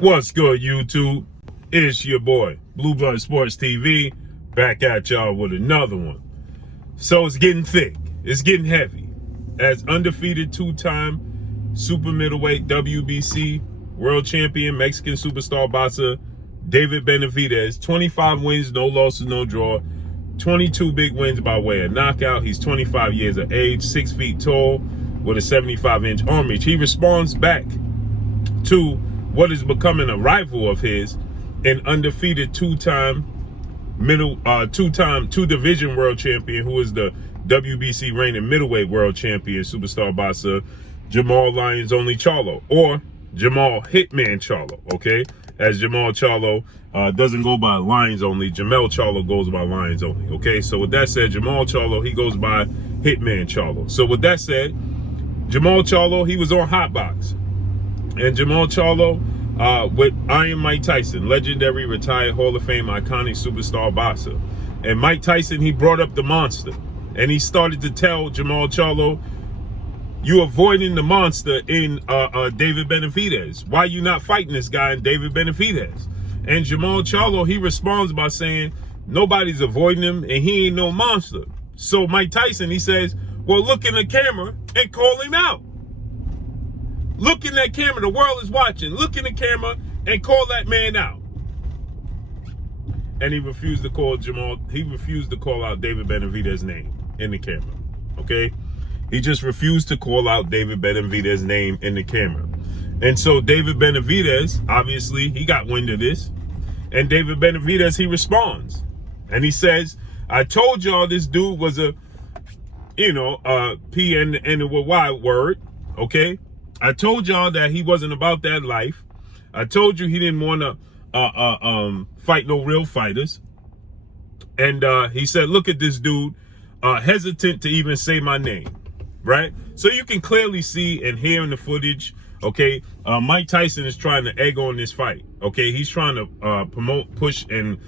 What's good, YouTube? It's your boy, Blue Blood Sports TV, back at y'all with another one. So it's getting thick. It's getting heavy. As undefeated two-time super middleweight WBC world champion, Mexican superstar boxer, David Benavidez, 25 wins, no losses, no draw, 22 big wins by way of knockout. He's 25 years of age, 6 feet tall, with a 75-inch arm reach. He responds back to what is becoming a rival of his, an undefeated two-division world champion, who is the WBC reigning middleweight world champion, superstar boxer Jermall Lions Only Charlo, or Jermall Hitman Charlo, okay? As Jermall Charlo doesn't go by Lions Only, Jermall Charlo goes by Lions Only, okay? So with that said, Jermall Charlo, he goes by Hitman Charlo. So with that said, Jermall Charlo, he was on HOTBOX. And Jermall Charlo with Iron Mike Tyson, legendary retired Hall of Fame iconic superstar boxer. And Mike Tyson, he brought up the monster. And he started to tell Jermall Charlo, you avoiding the monster in David Benavidez. Why you not fighting this guy in David Benavidez? And Jermall Charlo, he responds by saying, nobody's avoiding him and he ain't no monster. So Mike Tyson, he says, well, look in the camera and call him out. Look in that camera, the world is watching. Look in the camera and call that man out. And he refused to call out David Benavidez's name in the camera, okay? He just refused to call out David Benavidez's name in the camera. And so David Benavidez, obviously, he got wind of this. And David Benavidez, he responds. And he says, I told y'all this dude was a, P and the Y word, okay? I told y'all that he wasn't about that life. I told you he didn't want to fight no real fighters. And he said, look at this dude, hesitant to even say my name, right? So you can clearly see and hear in the footage, okay, Mike Tyson is trying to egg on this fight, okay? He's trying to push, and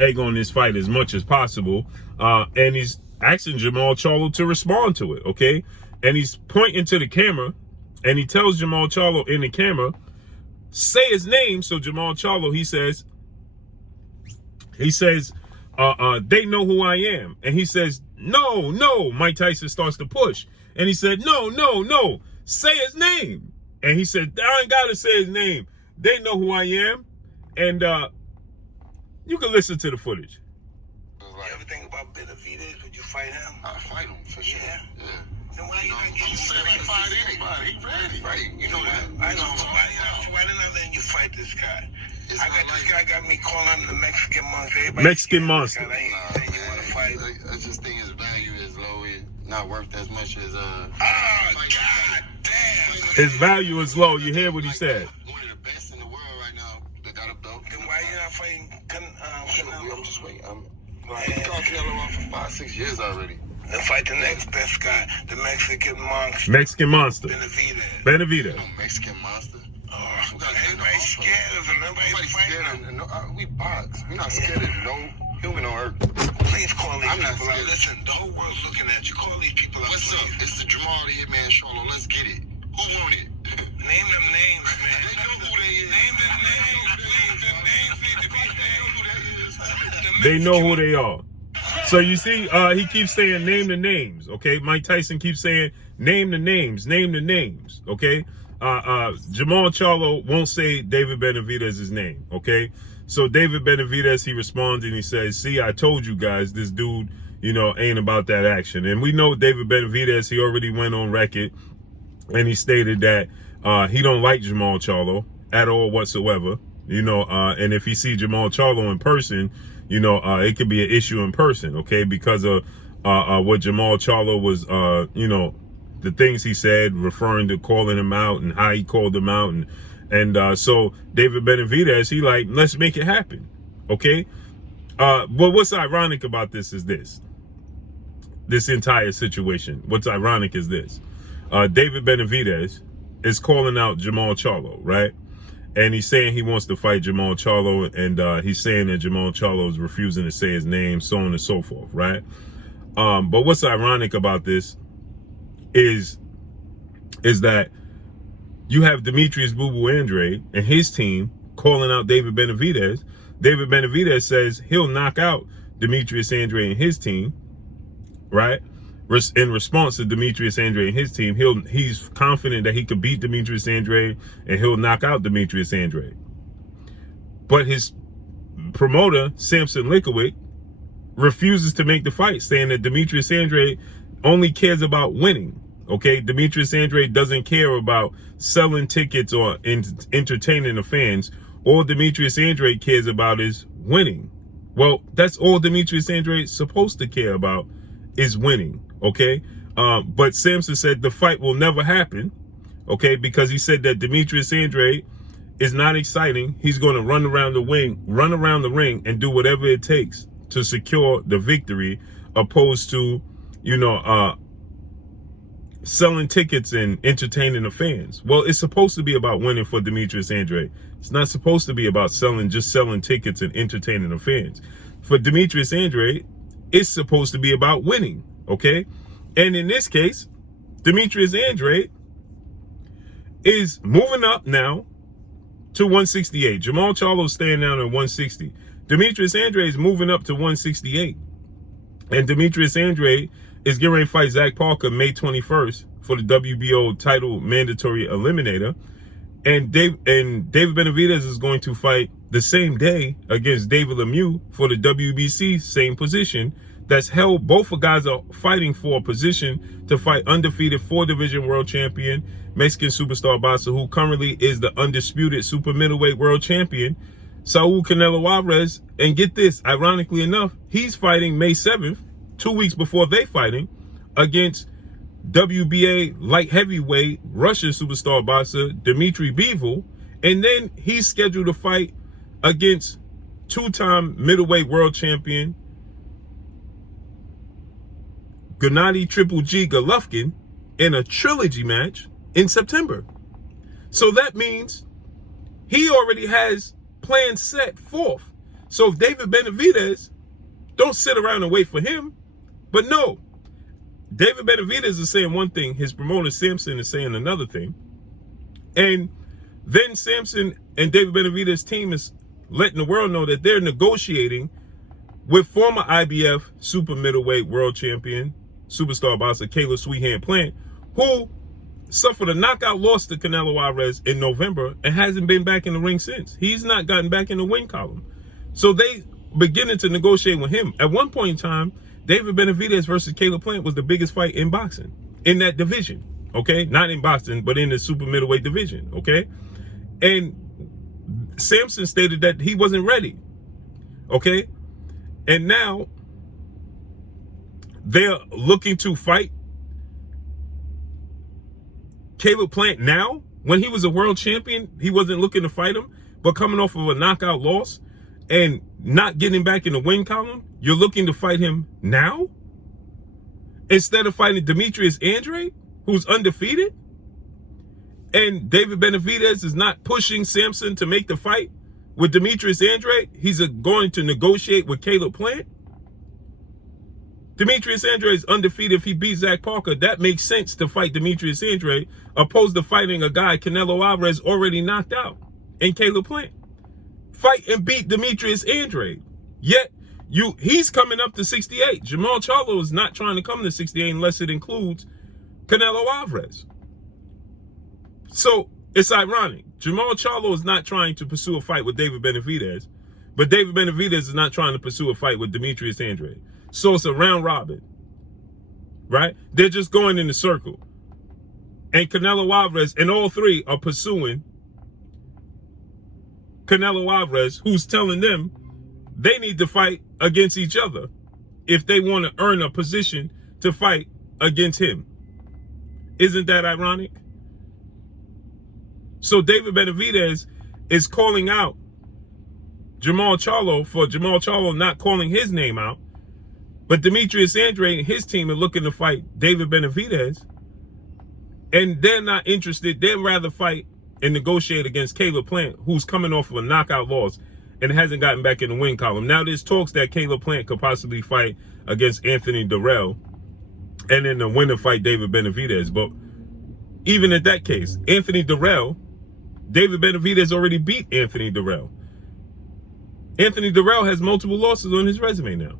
egg on this fight as much as possible. And he's asking Jermall Charlo to respond to it, okay? And he's pointing to the camera. And he tells Jermall Charlo in the camera, say his name. So Jermall Charlo, he says, they know who I am. And he says, no. Mike Tyson starts to push. And he said, no, say his name. And he said, I ain't got to say his name. They know who I am. And you can listen to the footage. You ever think about Benavidez? Would you fight him? I'll fight him for sure. Yeah. Then why you not getting ready to fight anybody? He ready. Right. You know that. I know. Why didn't I let you fight this guy? This guy got me calling him the Mexican monster. Mexican monster. You want to fight? I just think his value is low. It's not worth as much as Oh, God damn. His value is low. You hear what he said. One of the best in the world right now. They got up though. Then why you not fighting? I'm just waiting. I've called Canelo off for 5-6 years already. And fight the next best guy, the Mexican monster. Mexican monster. Benavidez. Mexican monster. Everybody's scared of him. Everybody's scared of him. We box. We're not scared of no human on earth. Please call these people out. Listen, the whole world's looking at you. Call these people out. What's up? It's the Jermall the Hitman Charlo. Let's get it. Who want it? Name them names, man. They know who they is. Name them names, please. The names need to be named. Who that is. They know who they are. So you see, he keeps saying, name the names, okay? Mike Tyson keeps saying, name the names, okay? Jermall Charlo won't say David Benavidez's name, okay? So David Benavidez, he responds and he says, see, I told you guys, this dude, ain't about that action. And we know David Benavidez, he already went on record and he stated that he don't like Jermall Charlo at all whatsoever, and if he see Jermall Charlo in person, it could be an issue in person, okay? Because of what Jermall Charlo was, the things he said, referring to calling him out and how he called him out. And so David Benavidez, he like, let's make it happen, okay? But what's ironic about this is this entire situation. What's ironic is this. David Benavidez is calling out Jermall Charlo, right? And he's saying he wants to fight Jermall Charlo, and he's saying that Jermall Charlo is refusing to say his name, so on and so forth, right? But what's ironic about this is that you have Demetrius Boo Boo Andrade and his team calling out David Benavidez. David Benavidez says he'll knock out Demetrius Andrade and his team, right? In response to Demetrius Andrade and his team, he's confident that he could beat Demetrius Andrade and he'll knock out Demetrius Andrade. But his promoter, Samson Lickowicz, refuses to make the fight, saying that Demetrius Andrade only cares about winning. Okay, Demetrius Andrade doesn't care about selling tickets or entertaining the fans. All Demetrius Andrade cares about is winning. Well, that's all Demetrius Andrade's supposed to care about, is winning. Okay, but Samson said the fight will never happen. Okay, because he said that Demetrius Andrade is not exciting. He's going to run around the ring, and do whatever it takes to secure the victory, opposed to, selling tickets and entertaining the fans. Well, it's supposed to be about winning for Demetrius Andrade. It's not supposed to be about just selling tickets and entertaining the fans. For Demetrius Andrade, it's supposed to be about winning, okay? And in this case, Demetrius Andrade is moving up now to 168. Jermall Charlo staying down at 160. Demetrius Andrade is moving up to 168. And Demetrius Andrade is getting ready to fight Zach Parker May 21st for the WBO title mandatory eliminator. And David Benavidez is going to fight the same day against David Lemieux for the WBC same position that's held. Both guys are fighting for a position to fight undefeated 4-division world champion, Mexican superstar boxer who currently is the undisputed super middleweight world champion, Saul Canelo Alvarez. And get this, ironically enough, he's fighting May 7th, 2 weeks before they fighting, against WBA light heavyweight Russian superstar boxer Dmitry Bivol. And then he's scheduled to fight against two-time middleweight world champion Gennady Triple G Golovkin in a trilogy match in September. So that means he already has plans set forth. So if David Benavidez, don't sit around and wait for him. But no, David Benavidez is saying one thing, his promoter Samson is saying another thing. And then Samson and David Benavidez's team is letting the world know that they're negotiating with former IBF super middleweight world champion, superstar boxer Caleb Sweethand Plant, who suffered a knockout loss to Canelo Alvarez in November and hasn't been back in the ring since. He's not gotten back in the win column. So they beginning to negotiate with him. At one point in time, David Benavidez versus Caleb Plant was the biggest fight in boxing, in that division, okay? Not in boxing, but in the super middleweight division, okay? And Samson stated that he wasn't ready, okay? And now they're looking to fight Caleb Plant now. When he was a world champion, he wasn't looking to fight him, but coming off of a knockout loss and not getting back in the win column, you're looking to fight him now? Instead of fighting Demetrius Andrade, who's undefeated? And David Benavidez is not pushing Samson to make the fight with Demetrius Andrade. He's going to negotiate with Caleb Plant. Demetrius Andrade is undefeated. If he beats Zach Parker, that makes sense to fight Demetrius Andrade, opposed to fighting a guy Canelo Alvarez already knocked out, and Caleb Plant. Fight and beat Demetrius Andrade. Yet, he's coming up to 68. Jermall Charlo is not trying to come to 68 unless it includes Canelo Alvarez. So, it's ironic. Jermall Charlo is not trying to pursue a fight with David Benavidez, but David Benavidez is not trying to pursue a fight with Demetrius Andrade. So it's a round robin, right? They're just going in a circle. And Canelo Alvarez, and all three are pursuing Canelo Alvarez, who's telling them they need to fight against each other if they want to earn a position to fight against him. Isn't that ironic? So David Benavidez is calling out Jermall Charlo for Jermall Charlo not calling his name out. But Demetrius Andrade and his team are looking to fight David Benavidez. And they're not interested. They'd rather fight and negotiate against Caleb Plant, who's coming off of a knockout loss and hasn't gotten back in the win column. Now there's talks that Caleb Plant could possibly fight against Anthony Durrell and in the winner fight David Benavidez. But even in that case, Anthony Durrell, David Benavidez already beat Anthony Durrell. Anthony Durrell has multiple losses on his resume now.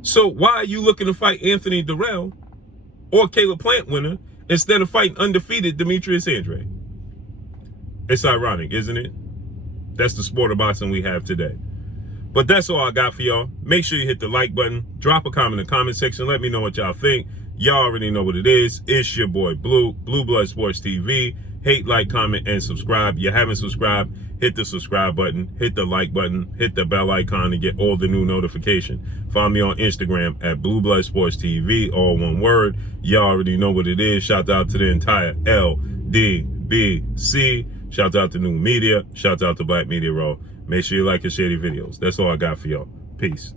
So why are you looking to fight Anthony Durrell or Caleb Plant winner instead of fighting undefeated Demetrius Andrade? It's ironic, isn't it? That's the sport of boxing we have today. But that's all I got for y'all. Make sure you hit the like button. Drop a comment in the comment section. Let me know what y'all think. Y'all already know what it is. It's your boy Blue Blood Sports TV. Hate, like, comment, and subscribe. You haven't subscribed, hit the subscribe button, hit the like button, hit the bell icon to get all the new notification. Find me on Instagram at Blue Blood Sports TV, all one word. Y'all already know what it is. Shout out to the entire LDBC. Shout out to New Media. Shout out to Black Media Raw. Make sure you like and share the videos. That's all I got for y'all. Peace.